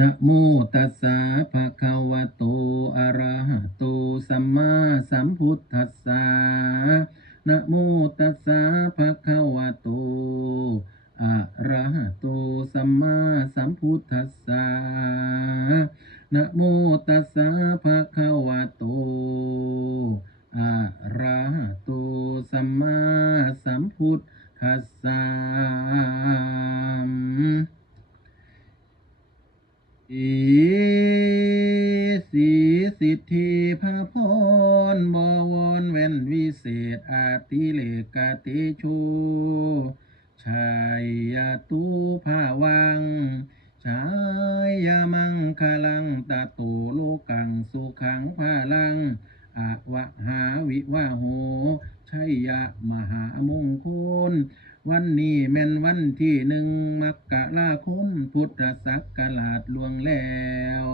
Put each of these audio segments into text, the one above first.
นะโมตัสสะภะคะวะโตอะระหะโตสัมมาสัมพุทธัสสะนะโมตัสสะภะคะวะโตอะระหะโตสัมมาสัมพุทธัสสะนะโมตัสสะภะคะวะโตอะระหะโตสัมมาสัมพุทธัสสะ อีสีสิทธิพระพรบวรเว้นวิเศษอาติเลกาติชูชัยยตุภาวังชายามังคลังตะโตโลกังสุขังภาลังอวะหาวิวะโหชัยยะมหามงคล วันนี้แม่นวันที่1มกราคมพุทธศักราชล่วงแล้ว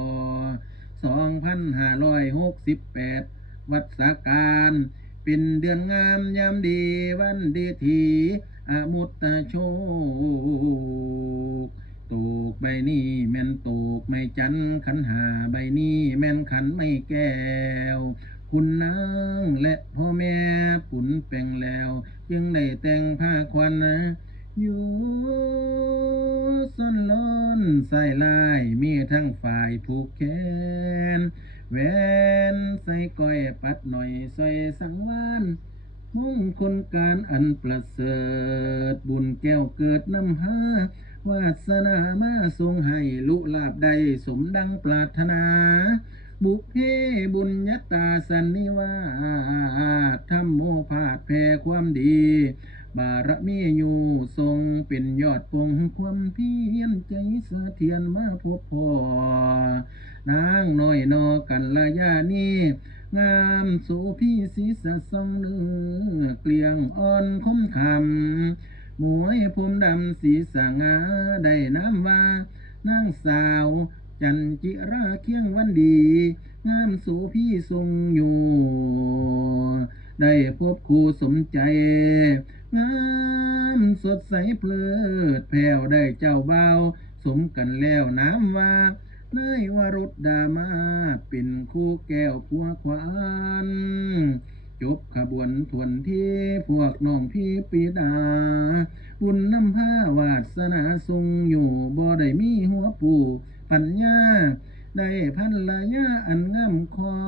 2568วัดสาการเป็นเดือนงามยามดีวันดีทีอมุตตะโชคตูกใบนี้แม่นตูกไม่จันขันหาใบนี้แม่นขันไม่แก้วคุณนางและพ่อแม่ปุ่นแปลงแล้วจึงได้แต่งผ้าควันนะอยู่ส้นล้อนใส่ลายมีทั้งฝ่ายผูกแขนแหวนใส่ก้อยปัดหน่อยใส่สังวาน มงคลการอันประเสริฐบุญแก้วเกิดน้ำหาวาสนามาทรงให้ลุลาบใดสมดังปรารถนาบุพเพบุญญาตาสันนิวาสธรรมโมภาสแผ่ความดี บารมีอยู่ทรงเป็นยอดปงความเพียรใจเสถียรมาพบพ่อนางน้อยนอกันละยานีงามโสพี่ศีสะทรงเนื้อเกลียงอ่อนคมคำหมวยผมดำสีสงาได้น้ำว่านางสาวจันจิราเคียงวันดีงามโสพี่ทรงอยู่ได้พบคู่สมใจ งามสดใสเพลิดแผ่วได้เจ้าเบาสมกันแล้วน้ำว่าเนยวรุดดามาเป็นคู่แก้วพัวควานจบขบวนทวนที่พวกน้องพี่ปีดาบุญน้ำผ้าวาสนาทรงอยู่บ่ได้มีหัวปูปัญญาได้พันละยาอันงามขอ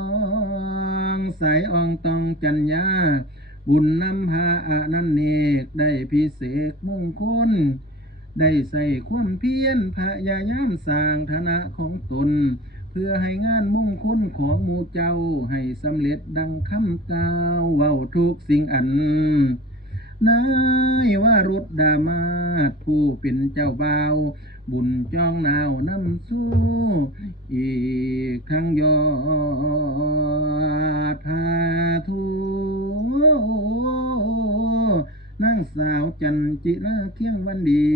งสายอองตองจัญญา บุญนำพาอานันเนกได้พิเศษมงคลได้ใส่ความเพียรพยายามสร้างฐานะของตนเพื่อให้งานมงคลของหมู่เจ้าให้สำเร็จดังคำกล่าวเว้าทุกสิ่งอันนายวารุดดามาศผู้เป็นเจ้าบ่าวบุญจองนาวนำสู้อีกครั้งยอดพาทูนางสาวจันจิราเคียงวันดี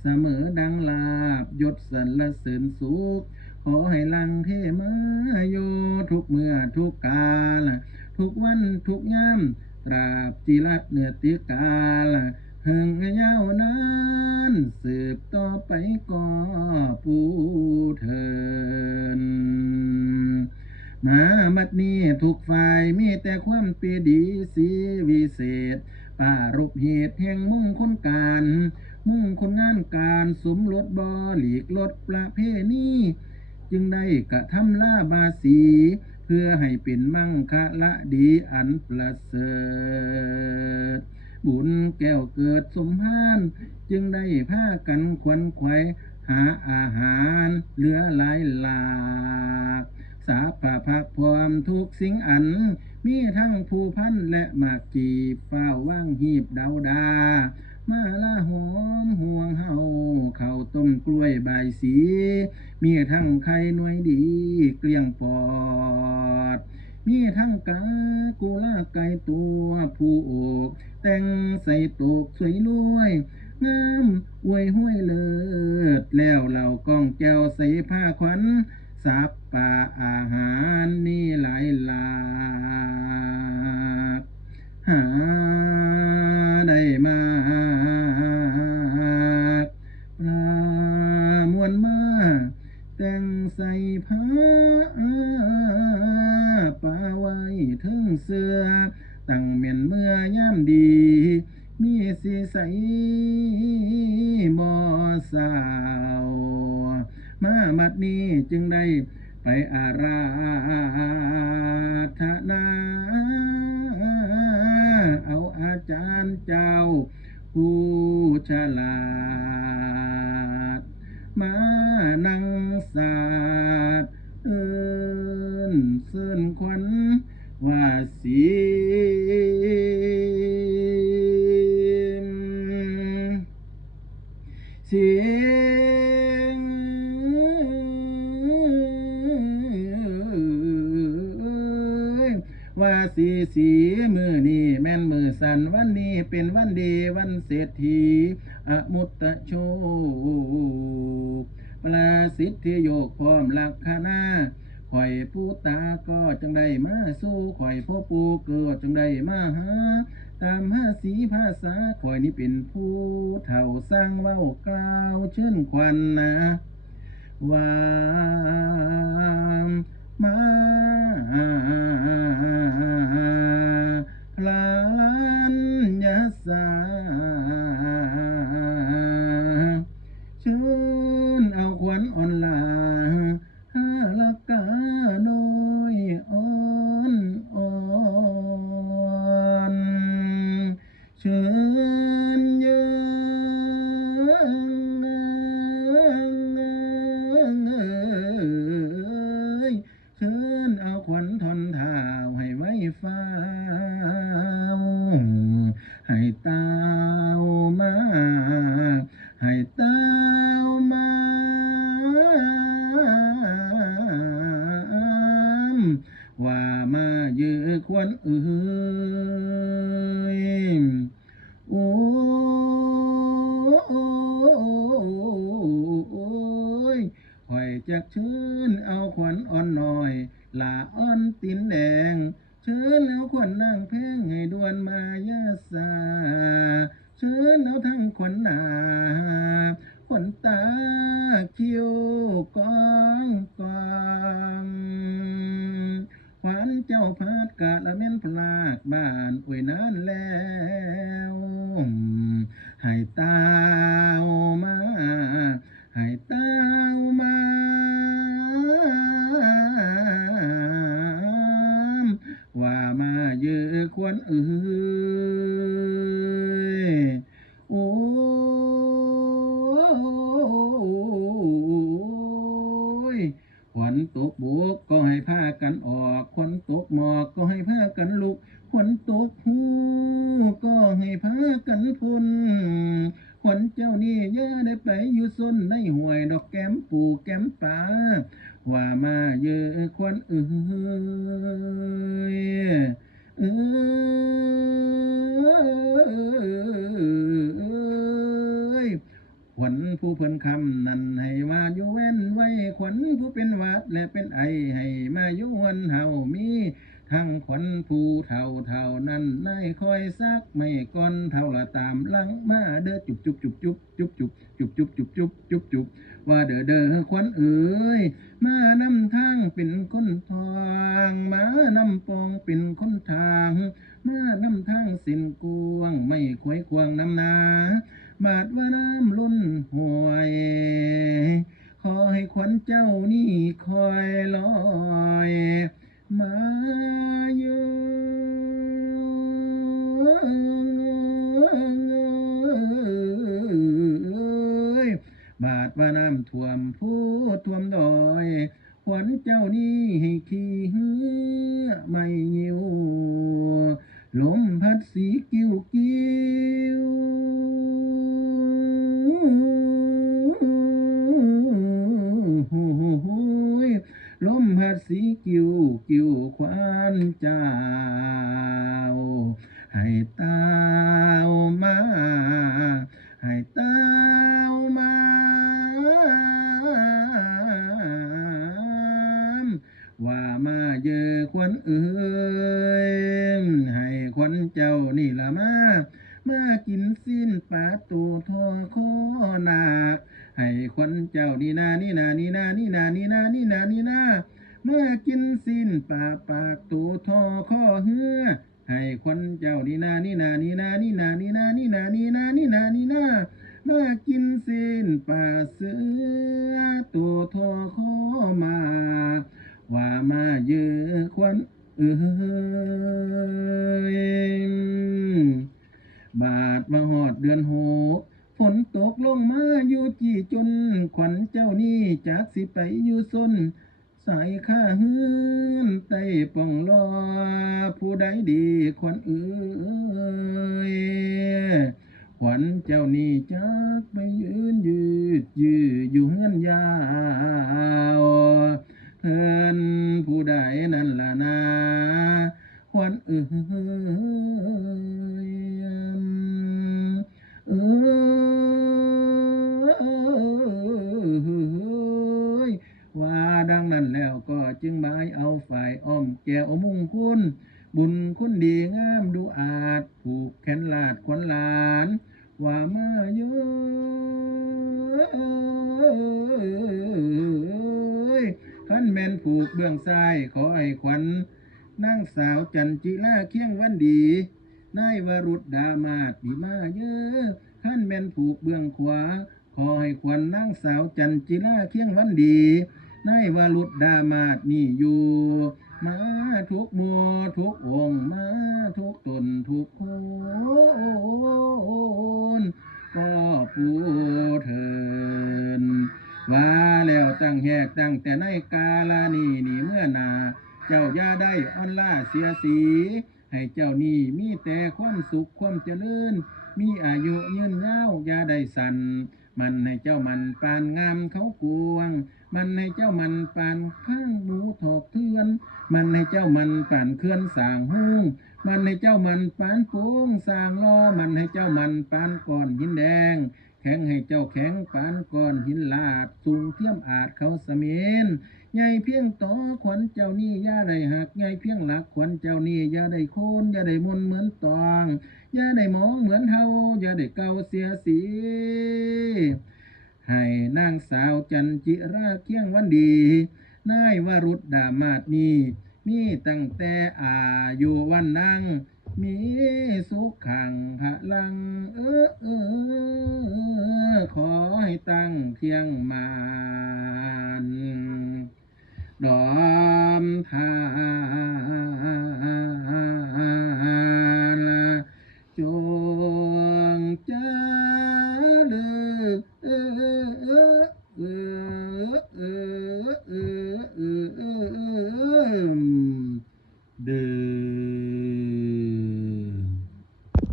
เสมอดังลาบยศสรรเสริญสุขขอให้ลังเทมาโยทุกเมื่อทุกกาลทุกวันทุกยามตราบจิรัตเนื้อติกาลเฮิงยาวนานสืบต่อไปก็ปูเถินมาบัดนี้ทุกฝ่ายมีแต่ความปีดีสีวิเศษป่ารบเหตุแห่งมุ่งคนการมุ่งคนงานการสมรสบ่หลีกลดประเพณีจึงได้กระทำลาบาสีเพื่อให้เป็นมั่งคะละดีอันประเสริฐบุญแก้วเกิดสมภารจึงได้พากันขวนขวายหาอาหารเหลือหลายหลากสาปะพักพร้อมทุกสิ่งอันมีทั้งผู้พันและมากจีบเฝ้าว่างหีบดาวดามาละหอมห่วงเฮาข้าวต้มกล้วยใบายสีมีทั้งไข่หน่วยดีเกลี้ยงปอดมีทั้งกากุลาไก่ตัวผู้โอกแต่งใส่ตกสวยรวยงามอวยห้วยเลิศแล้วเหล่ากองแก้วใส่ผ้าขวัญสับป่าอาหารนี่หลายหลากหาได้มาปรามวลมา แต่งใส่ผ้าป่าไว้ถึงเสื้อตั้งเมียนเมื่อยามดี มีสีใสบ่สาวมาบัดนี้จึงได้ไปอาราธนาเอาอาจารย์เจ้าผู้ฉลาดมานั่งศาสตร์เอิ้นเซิ้นขวัญว่าสีเสียงว่าสีมือนี้แม่นมือสันวันนี้เป็นวันดีวันเศรษฐีอมุตตะโชคปราสิทธิโยกพร้อมลักษณะข่อยผู้ตาก็จังได้มาสู้ข่อยพ่อปูเกิดจังได้มาหาตามหาสีภาษาข่อยนี่เป็นผู้เฒ่าสร้างเว้ากล่าวเชิญควันนะว่ามาลาลันยาสาเชิญเอาขวัญอ่อนลาฮาลักกาโดยอ่อนอ่อนเชิญเยืยเชิญเอาขวัญทอนเท้าให้ไว้ฟ้าให้เต้ามาให้เต้ามาว่ามาเยอะควรเอ่ยโอ้ยข่อยจักเชิญเอาขวัญอ่อนหน่อยลาอ่อนตีนแดงเชิญเอาขวัญนางเพลงให้ดวนมายาสาเชิญเอาทั้งขวัญหนาขวัญตาเขียวกองกองขวัญเจ้าพาดกะละเม่นพลากบ้านอวยนานแล้วให้ตาวมาให้ตาวมาว่ามาเยอะควรเอ่ยโอ้ยขวัญตกบกก็ให้พากันออกขวัญตกหมอกก็ให้พากันลุกขวัญตกหูก็ให้พากันพ้นขวัญเจ้านี่อย่าได้ไปอยู่ซนในห่วยดอกแก้มปูแก้มป่าว่ามาเยอะขวัญเอ่ยเอ้ยขวัญผู้เพิ่นคำนั้นให้มาอยู่เว้นไว้ขวัญผู้เป็นหวัดและเป็นไอให้มาอยู่วันเฮามีทั้งขวัญผู้เท่าเท่านั้นนายคอยซักไม่ก่อนเท่าละตามหลังมาเด้อจุบจุบจุบจุบจุบจุบจุบจุบจุบจุบจุบจุบว่าเด้อเด้อขวัญเอ๋ยมานำทางเป็นคนทางมานำปองเป็นคนทางมานำทางเส้นกวงไม่ควยควงนำนาบาดว่าน้ำล้นห่วยขอให้ขวัญเจ้านี่คอยลอยมาอยู่บาดว่าน้ำท่วมผู้ท่วมดอยขวัญเจ้านี่ให้ขี้เหือไม่ยิวลมพัดสีกิ้วกิ้วลมพัดสีกิ้วกิ้วขวานเจ้าให้เต้ามาให้เต้ามาว่ามาเยอะขวัญเอ่ยให้ขวัญเจ้านี่ละมากินสิ้นปลาตูทอคอนาคให้ขวัญเจ้านี่นานี่ นี่นานี่นานี่นานี่นานี่นานี่นาเมื่อกินสิ้นปากตูทอข้อเหือให้ควันเจ้านี่นานี่นานี่นานี่นานี่นานี่นานี่นานี่นานี่นาเมื่อกินสิ้นป่าเสือตัวทอข้อมาว่ามาเยอะควันบาดมาหอดเดือนหกฝนตกลงมาอยู่จีจนขวัญเจ้านี่จากสิไปอยู่ซนสายข้าหืนไต้ป่องรอผู้ใดดีขวัญยขวัญเจ้านี่จากไปยืดอยู่เฮือนยาวเพิ่นผู้ใดนั่นล่ะนาขวัญเอยว่าดังนั้นแล้วก็จึงหมายเอาฝ่ายอ้อมแก้วมุ่งคุณบุญคุณดีงามดูอาจผูกแขนลาดขวัญหลานว่ามาเยอะขันแม่นผูกเบื้องซ้ายขอให้ขวัญนางสาวจันจิลาเคียงวันดีนายวรุษดามาดดีมาเยอะขันแม่นผูกเบื้องขวาขอให้ขวัญนางสาวจันจิลาเคียงวันดีนายวรุษดามาดนี่อยู่มาทุกมัวทุกองมาทุกตนทุกคนก็ปูเถินว่าแล้วตั้งแหกตั้งแต่ในกาลานี่เมื่อนาเจ้าอย่าได้อ่อนล้าเสียสีให้เจ้านี่มีแต่ความสุขความเจริญมีอายุยืนยาวอย่าได้สั่นมันให้เจ้ามันปานงามเขากวงมันให้เจ้ามันปานข้างหมูถอกเทือนมันให้เจ้ามันปานเคลื่อนสางหุ้งมันให้เจ้ามันปานโป้งสางล้อมันให้เจ้ามันปานก้อนหินแดงแข็งให้เจ้าแข็งปานก้อนหินลาดสูงเทียมอาจเขาเสมียนใหญ่เพียงต่อขวัญเจ้านี่อย่าได้หักใหญ่เพียงหลักขวัญเจ้านี่อย่าได้โคนอย่าได้มนเหมือนตองอย่าได้มองเหมือนเฮาอย่าได้เกาเสียสีให้นางสาวจันจิราเคียงวันดีนายวรุษดามาดนี้มีตั้งแต่อายุวันนั่งมีสุขขังพลังขอให้ตั้งเที่ยงมานดอมทานจงเจริญ